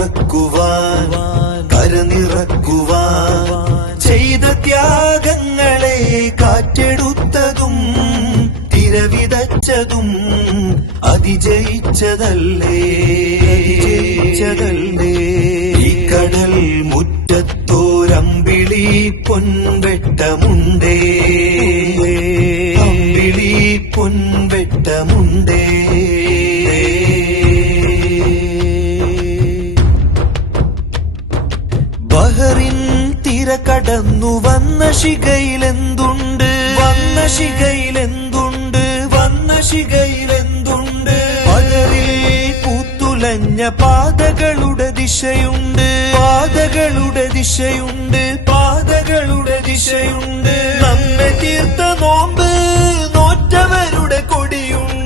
തുറക്കുവാൻ കരനിറക്കുവാൻ ചെയ്ത ത്യാഗങ്ങളെ കാറ്റെടുത്തതും തിരവിതച്ചതും അതിജയിച്ചതല്ലേ ഈ കടൽ മുറ്റത്തോരമ്പിളി പൊൻവെട്ടമുണ്ടേ അമ്പിളി പൊൻവെട്ടമുണ്ടേ ബഹറിൻ തിര കടന്നു വന്ന ശിഖയിലെന്തുണ്ട് പകറിൽ പൂത്തുലഞ്ഞ പാതകളുടെ ദിശയുണ്ട് നമ്മെ തീർത്ത നോമ്പ് നോറ്റവരുടെ കൊടിയുണ്ട്